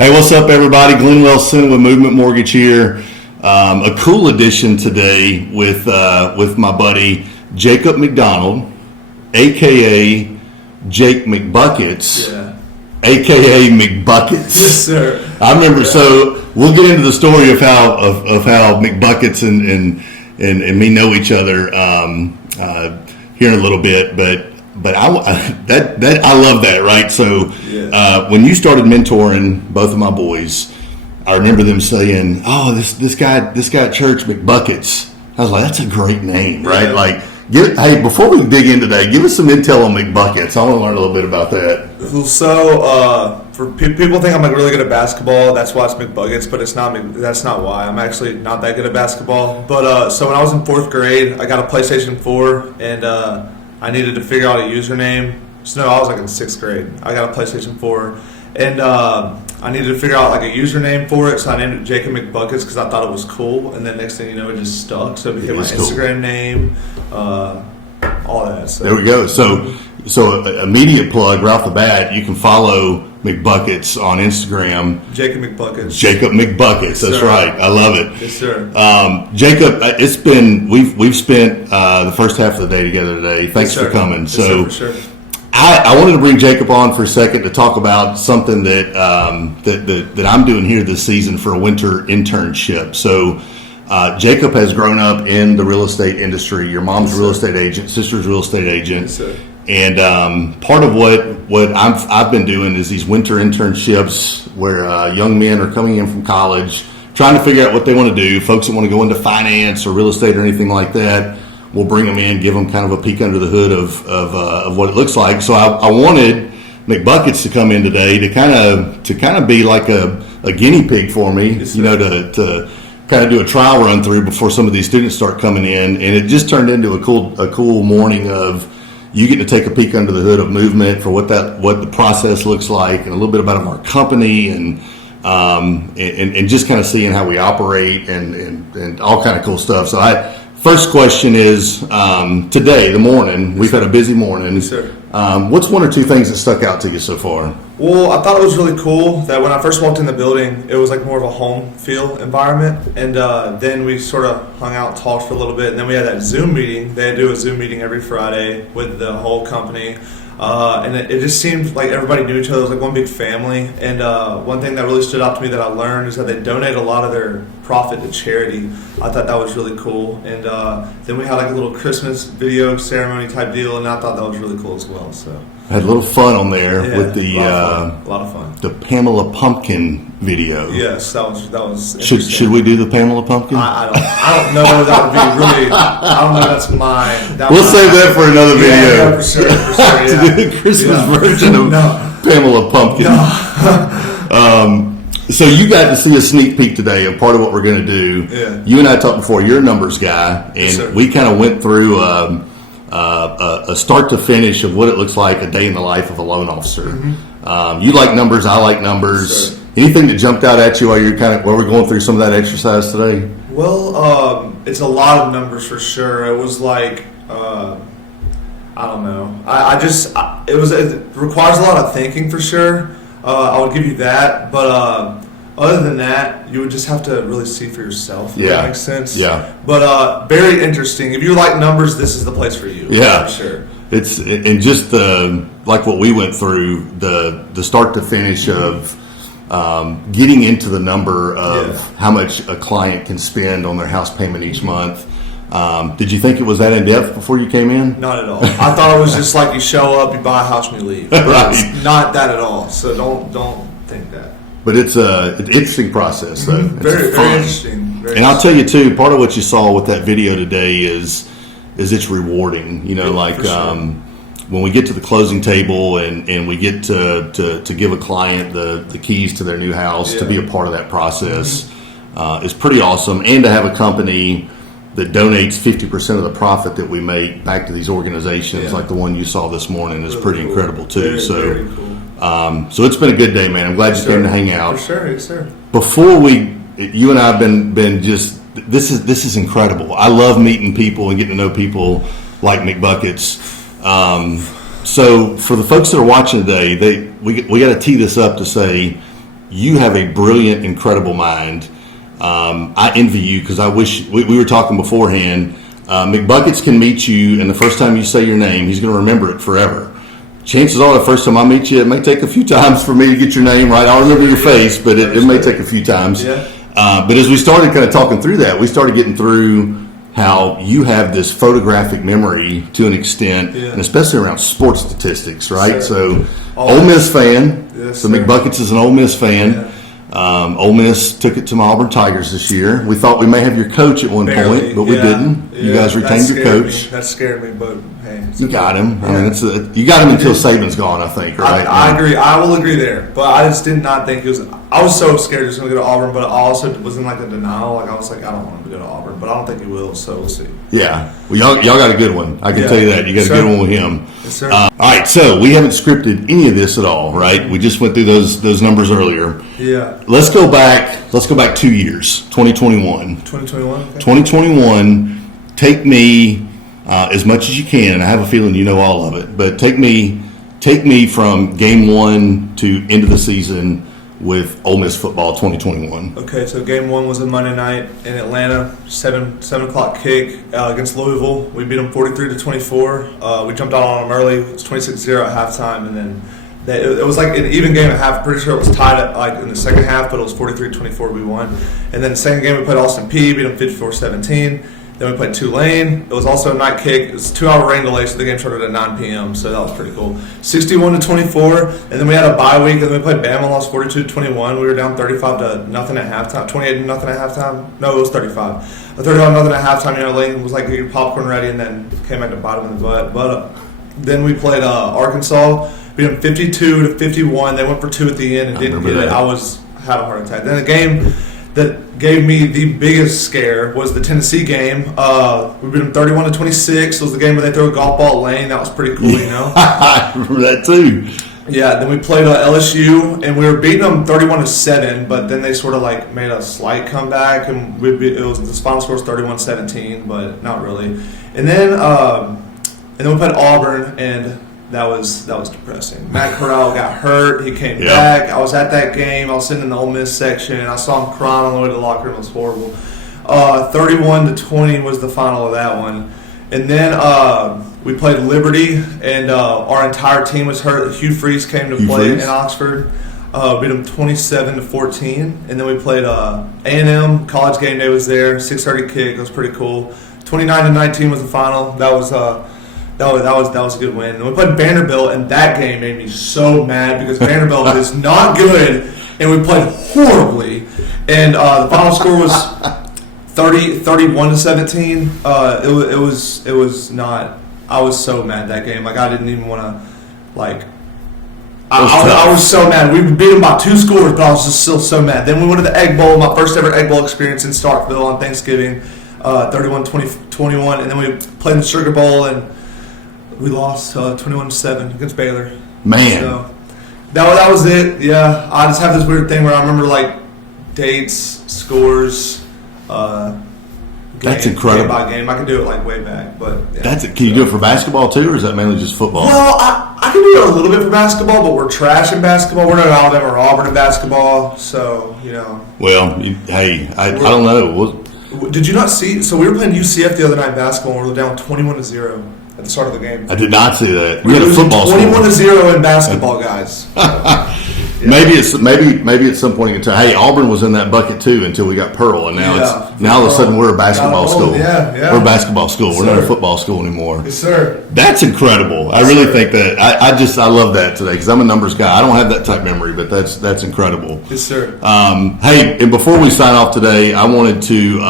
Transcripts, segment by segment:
Hey, what's up, everybody? Glenn Wilson with Movement Mortgage here. A cool addition today with my buddy Jacob McDonald, aka Jake McBuckets, aka McBuckets. Yes, sir. I remember. So we'll get into the story of how McBuckets and me know each other here in a little bit, but I love that, right? So when you started mentoring both of my boys, I remember them saying, "Oh, this guy at church, McBuckets." I was like, "That's a great name, right?" Like, hey, before we dig into that, give us some intel on McBuckets. I want to learn a little bit about that. So, for people think I'm like really good at basketball. That's why it's McBuckets, but it's not. That's not why. I'm actually not that good at basketball. But so when I was in 4th grade, I got a PlayStation 4, and I needed to figure out a username. So no, I was like in 6th grade. I got a PlayStation 4, and I needed to figure out like a username for it. So I named it Jacob McBuckets because I thought it was cool. And then next thing you know, it just stuck. So it became my Instagram name, all that. So. There we go. So immediate plug right off the bat, you can follow McBuckets on Instagram. Jacob McBuckets. Jacob McBuckets. That's right. I love it. Yes, sir. Jacob, it's been we've spent the first half of the day together today. Thanks for coming. Yes, so sir, for sure. I wanted to bring Jacob on for a second to talk about something that I'm doing here this season for a winter internship. So Jacob has grown up in the real estate industry. Your mom's a real estate agent, sister's a real estate agent. Yes, sir. And part of what I've been doing is these winter internships where young men are coming in from college, trying to figure out what they want to do. Folks that want to go into finance or real estate or anything like that, we'll bring them in, give them kind of a peek under the hood of what it looks like. So I wanted McBuckets to come in today to kind of be like a guinea pig for me, yes, to kind of do a trial run through before some of these students start coming in. And it just turned into a cool morning of you get to take a peek under the hood of Movement for what the process looks like, and a little bit about our company, and just kind of seeing how we operate and all kind of cool stuff. So first question is, today, the morning, we've had a busy morning. Yes, sir. What's one or two things that stuck out to you so far? Well, I thought it was really cool that when I first walked in the building, it was like more of a home feel environment. And then we sort of hung out, talked for a little bit. And then we had that Zoom meeting. They do a Zoom meeting every Friday with the whole company. And it just seemed like everybody knew each other. It was like one big family. And one thing that really stood out to me that I learned is that they donate a lot of their profit to charity. I thought that was really cool. And then we had like a little Christmas video ceremony type deal, and I thought that was really cool as well. So had a little fun on there with the a lot of fun. The Pamela Pumpkin video. Yes, that was. Should we do the Pamela Pumpkin? I don't know if that would be really. I don't know. That's mine. We'll save that for another video. Yeah, for sure. Yeah. To do the Christmas version of Pamela Pumpkin. No. So you got to see a sneak peek today of part of what we're going to do. Yeah. You and I talked before. You're a numbers guy, and we kind of went through a start to finish of what it looks like a day in the life of a loan officer. Mm-hmm. You like numbers. I like numbers. Sure. Anything that jumped out at you while we're going through some of that exercise today? Well, it's a lot of numbers for sure. It was like. I don't know. It requires a lot of thinking for sure. I would give you that, but other than that, you would just have to really see for yourself. If that makes sense. Yeah. But very interesting. If you like numbers, this is the place for you. Yeah, for sure. It's and just like what we went through, the start to finish of getting into the number of how much a client can spend on their house payment each month. Did you think it was that in depth before you came in? Not at all. I thought it was just like you show up, you buy a house, and you leave. Right. It's not that at all. So don't think that. But it's an interesting process, though. Mm-hmm. Very interesting. I'll tell you too. Part of what you saw with that video today is it's rewarding. When we get to the closing table and we get to give a client the keys to their new house, to be a part of that process is pretty awesome, and to have a company that donates 50% of the profit that we make back to these organizations, like the one you saw this morning, is pretty incredible too. Very cool. So it's been a good day, man. I'm glad you came to hang out. For sure, yes, sir. Before you and I have been just this is incredible. I love meeting people and getting to know people like McBuckets. So for the folks that are watching today, we got to tee this up to say you have a brilliant, incredible mind. I envy you because I wish we were talking beforehand. McBuckets can meet you, and the first time you say your name, he's going to remember it forever. Chances are the first time I meet you, it may take a few times for me to get your name right. I'll remember your face, but it may take a few times. Yeah. But as we started kind of talking through that, we started getting through how you have this photographic memory to an extent, and especially around sports statistics, right? Yes, so, Ole Miss fan. Yes, so sir. McBuckets is an Ole Miss fan. Yeah. Ole Miss took it to my Auburn Tigers this year. We thought we may have your coach at one Barely, point, but we didn't. You guys retained your coach. That scared me, but hey. You got him. I mean, you got him until Saban's gone, I think, right? I agree. I will agree there. But I just did not think it was. I was so scared he was going to go to Auburn, but I also was in like a denial. Like I was like, I don't want him to go to Auburn, but I don't think he will. So we'll see. Yeah. Well, y'all got a good one. I can tell you that. You got a good one with him. Yes, sir. All right. So we haven't scripted any of this at all, right? We just went through those numbers earlier. Yeah. Let's go back 2 years. 2021. 2021. Okay. 2021. Take me as much as you can, and I have a feeling you know all of it. But take me from game one to end of the season with Ole Miss football 2021. Okay, so game one was a Monday night in Atlanta, 7 o'clock kick against Louisville. We beat them 43-24. We jumped out on them early. It was 26-0 at halftime, and then it was like an even game at half. I'm pretty sure it was tied at, like in the second half, but it was 43-24. We won. And then the second game we played Austin Peay, beat them 54-17. Then we played Tulane. It was also a night kick. It was a 2-hour rain delay, so the game started at 9 p.m., so that was pretty cool. 61-24, and then we had a bye week, and then we played Bama, lost 42-21. We were down 35-0 at halftime, 28-0 at halftime. No, it was 35. 35-0 at halftime. You know, Lane was like, get your popcorn ready, and then came back to bite him in the butt. But then we played Arkansas, beat them 52-51. They went for 2 at the end and didn't get it. I had a heart attack. Then the game that gave me the biggest scare was the Tennessee game. We beat them 31-26. It was the game where they threw a golf ball at Lane. That was pretty cool, you know. I remember that too. Yeah. Then we played LSU, and we were beating them 31-7. But then they sort of like made a slight comeback, and the final score was 31-17, but not really. And then we played Auburn, and that was depressing. Matt Corral got hurt. He came back. I was at that game. I was sitting in the Ole Miss section. I saw him crying on the way to the locker room. It was horrible. 31-20 was the final of that one. And then we played Liberty, and our entire team was hurt. Hugh Freeze came to play in Oxford. Beat them 27-14. And then we played A&M. College game day was there. 6:30 kick. It was pretty cool. 29-19 was the final. That was a good win. And we played Vanderbilt, and that game made me so mad because Vanderbilt is not good, and we played horribly. And the final score was 31-17. It was not. I was so mad that game. Like I didn't even want to. Like I was so mad. We beat them by 2 scores, but I was just still so mad. Then we went to the Egg Bowl, my first ever Egg Bowl experience in Starkville on Thanksgiving, 31-21, and then we played in the Sugar Bowl and we lost 21-7 against Baylor. Man. So that was it. Yeah, I just have this weird thing where I remember like dates, scores, that's incredible. Game by game. I can do it like way back, but yeah. Can you do it for basketball too, or is that mainly just football? Well, I can do it a little bit for basketball, but we're trash in basketball. We're not Alabama or Auburn in basketball, so you know. Well, I don't know. Did you not see? So we were playing UCF the other night in basketball, and we were down 21-0 at the start of the game. I did not see that. We had were a football 21-0 in basketball, guys. Yeah. Maybe at some point in time. Hey, Auburn was in that bucket too until we got Pearl, and now all of a sudden we're a basketball school. Yeah. We're a basketball school. Yes, we're not a football school anymore. Yes, sir. That's incredible. I really think that. I love that today because I'm a numbers guy. I don't have that type memory, but that's incredible. Yes, sir. Hey, and before we sign off today, I wanted to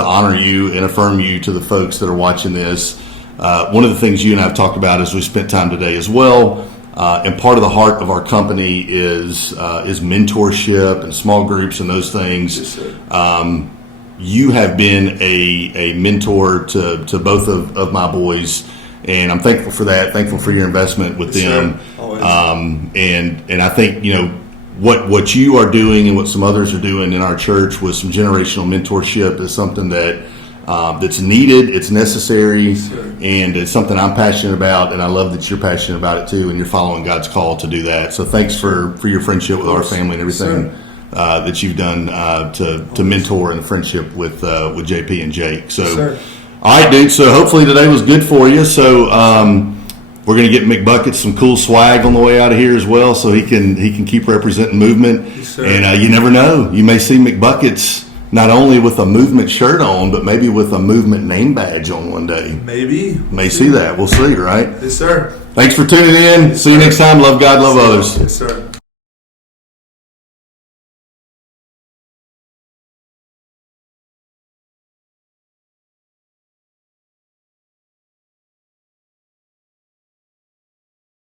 honor you and affirm you to the folks that are watching this. One of the things you and I have talked about as we spent time today as well. And part of the heart of our company is mentorship and small groups and those things. Yes, sir. You have been a mentor to both of my boys, and I'm thankful for that. Thankful for your investment with them. Sir. Always. And I think what you are doing and what some others are doing in our church with some generational mentorship is something that that's needed. It's necessary, Sure. and it's something I'm passionate about. And I love that you're passionate about it too, and you're following God's call to do that. So thanks for your friendship with our family and everything that you've done to mentor and friendship with JP and Jake. So, all right, dude. So hopefully today was good for you. So we're going to get McBuckets some cool swag on the way out of here as well, so he can keep representing movement. Yes, and you never know, you may see McBuckets not only with a movement shirt on, but maybe with a movement name badge on one day. Maybe. May see that. We'll see, right? Yes, sir. Thanks for tuning in. See you next time. Love God, love others. Yes, sir.